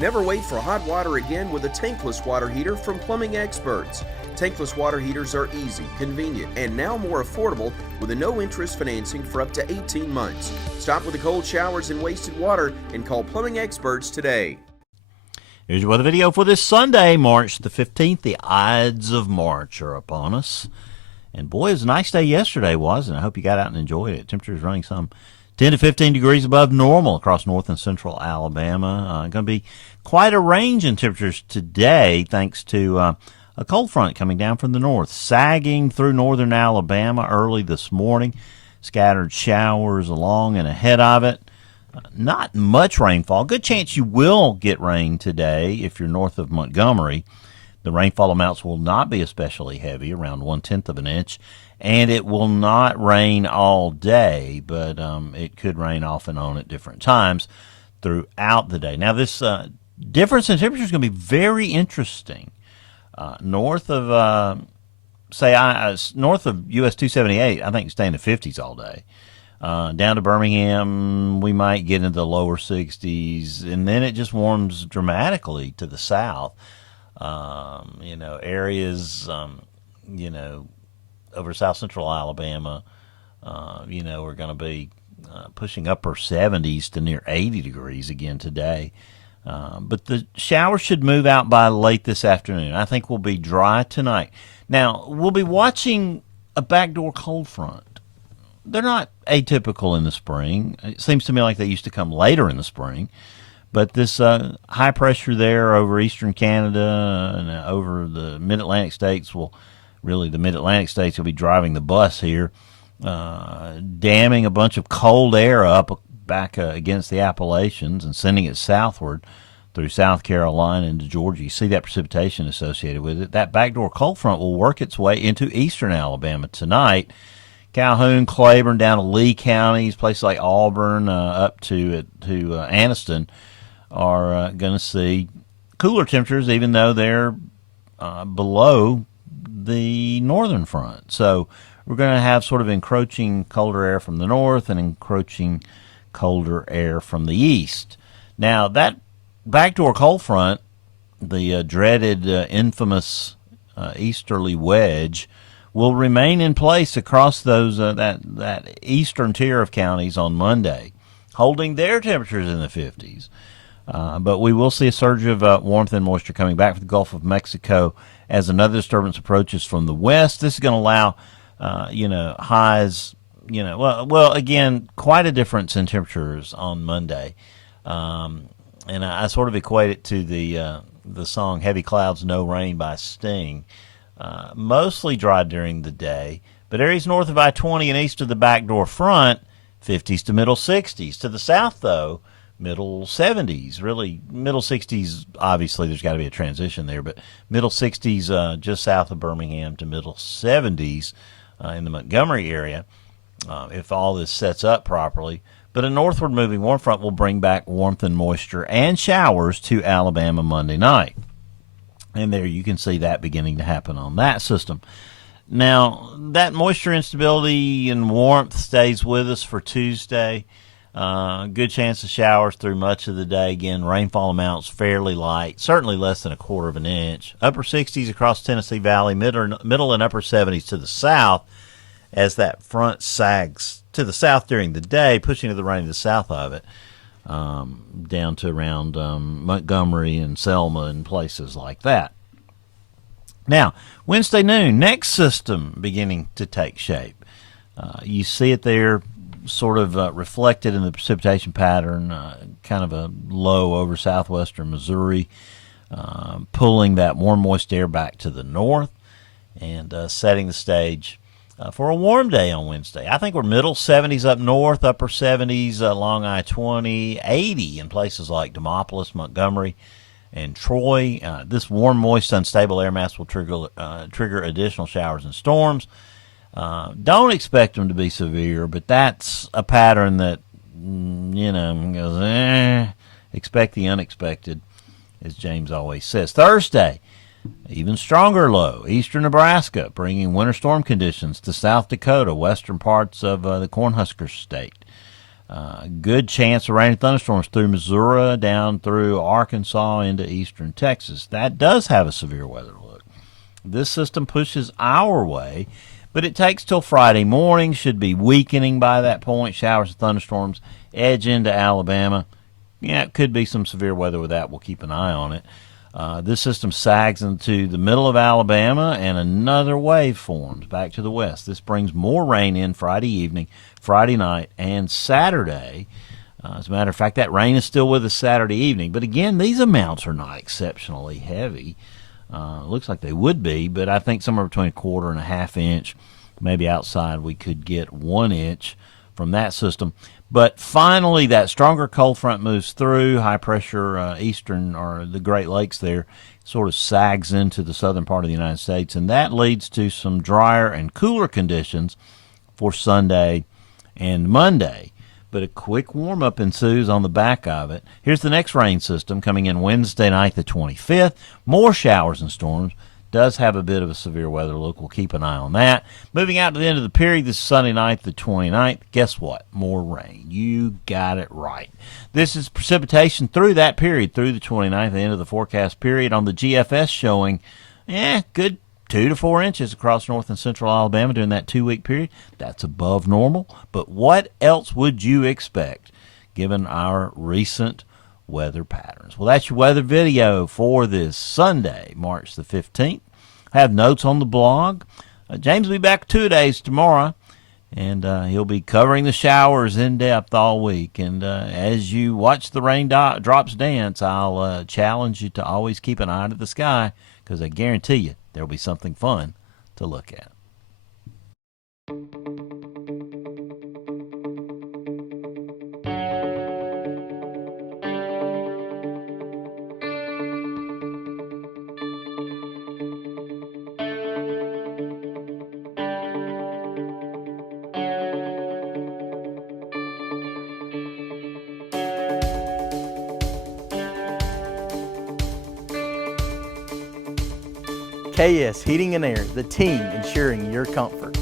Never wait for hot water again with a tankless water heater from Plumbing Experts. Tankless water heaters are easy, convenient, and now more affordable with a no-interest financing for up to 18 months. Stop with the cold showers and wasted water and call Plumbing Experts today. Here's your weather video for this Sunday, March the 15th. The Ides of March are upon us. And boy, it was a nice day yesterday, wasn't it? I hope you got out and enjoyed it. Temperatures running some 10 to 15 degrees above normal across north and central Alabama. Going to be quite a range in temperatures today thanks to a cold front coming down from the north, sagging through northern Alabama early this morning. Scattered showers along and ahead of it. Not much rainfall. Good chance you will get rain today if you're north of Montgomery. The rainfall amounts will not be especially heavy, around 1/10 of an inch. And it will not rain all day, but it could rain off and on at different times throughout the day. Now, this difference in temperature is going to be very interesting. North of, north of U.S. 278, I think it's staying in the 50s all day. Down to Birmingham, we might get into the lower 60s, and then it just warms dramatically to the south. Areas, over south central Alabama, we're going to be pushing upper 70s to near 80 degrees again today. But the showers should move out by late this afternoon. I think we'll be dry tonight. Now, we'll be watching a backdoor cold front. They're not atypical in the spring. It seems to me like they used to come later in the spring. But this high pressure there over eastern Canada and over the mid-Atlantic states the mid-Atlantic states will be driving the bus here, damming a bunch of cold air up back against the Appalachians and sending it southward through South Carolina into Georgia. You see that precipitation associated with it. That backdoor cold front will work its way into eastern Alabama tonight. Calhoun, Claiborne, down to Lee counties, places like Auburn, up to Anniston are going to see cooler temperatures, even though they're below the northern front. So we're going to have sort of encroaching colder air from the north and encroaching colder air from the east. Now, that backdoor cold front, the dreaded, infamous easterly wedge, will remain in place across those that eastern tier of counties on Monday, holding their temperatures in the 50s. But we will see a surge of warmth and moisture coming back from the Gulf of Mexico as another disturbance approaches from the west. This is going to allow, highs, again, quite a difference in temperatures on Monday. And I sort of equate it to the song Heavy Clouds, No Rain by Sting. Mostly dry during the day, but areas north of I-20 and east of the backdoor front, 50s to middle 60s. To the south, though, middle 70s, really middle 60s. Obviously, there's got to be a transition there, but middle 60s just south of Birmingham to middle 70s in the Montgomery area, if all this sets up properly. But a northward moving warm front will bring back warmth and moisture and showers to Alabama Monday night. And there you can see that beginning to happen on that system. Now, that moisture instability and warmth stays with us for Tuesday. Good chance of showers through much of the day. Again, rainfall amounts fairly light, certainly less than 1/4 of an inch. Upper 60s across Tennessee Valley, middle and upper 70s to the south as that front sags to the south during the day, pushing to the rain to the south of it, down to around Montgomery and Selma and places like that. Now, Wednesday noon, next system beginning to take shape. You see it there sort of reflected in the precipitation pattern, kind of a low over southwestern Missouri, pulling that warm, moist air back to the north and setting the stage for a warm day on Wednesday. I think we're middle 70s up north, upper 70s along I-20, 80 in places like Demopolis, Montgomery, and Troy. This warm, moist, unstable air mass will trigger additional showers and storms. Don't expect them to be severe, but that's a pattern that, goes, expect the unexpected, as James always says. Thursday, even stronger low, eastern Nebraska, bringing winter storm conditions to South Dakota, western parts of the Cornhusker State. Good chance of rain and thunderstorms through Missouri down through Arkansas into eastern Texas. That does have a severe weather look. This system pushes our way, but it takes till Friday morning, should be weakening by that point. Showers and thunderstorms edge into Alabama. Yeah, it could be some severe weather with that. We'll keep an eye on it. This system sags into the middle of Alabama, and another wave forms back to the west. This brings more rain in Friday evening, Friday night, and Saturday. As a matter of fact, that rain is still with us Saturday evening. But again, these amounts are not exceptionally heavy. Looks like they would be, but I think somewhere between a quarter and a half inch. Maybe outside we could get 1 inch from that system. But finally, that stronger cold front moves through. High pressure eastern, or the Great Lakes there, sort of sags into the southern part of the United States, and that leads to some drier and cooler conditions for Sunday and Monday. But a quick warm-up ensues on the back of it. Here's the next rain system coming in Wednesday night, the 25th. More showers and storms. Does have a bit of a severe weather look. We'll keep an eye on that. Moving out to the end of the period, this Sunday night, the 29th. Guess what? More rain. You got it right. This is precipitation through that period, through the 29th, the end of the forecast period. On the GFS showing, good 2 to 4 inches across north and central Alabama during that 2-week period. That's above normal. But what else would you expect given our recent weather patterns? Well, that's your weather video for this Sunday, March the 15th. Have notes on the blog. James will be back 2 days tomorrow, and he'll be covering the showers in depth all week. And as you watch the raindrops dance, I'll challenge you to always keep an eye to the sky, because I guarantee you there'll be something fun to look at. KS Heating and Air, the team ensuring your comfort.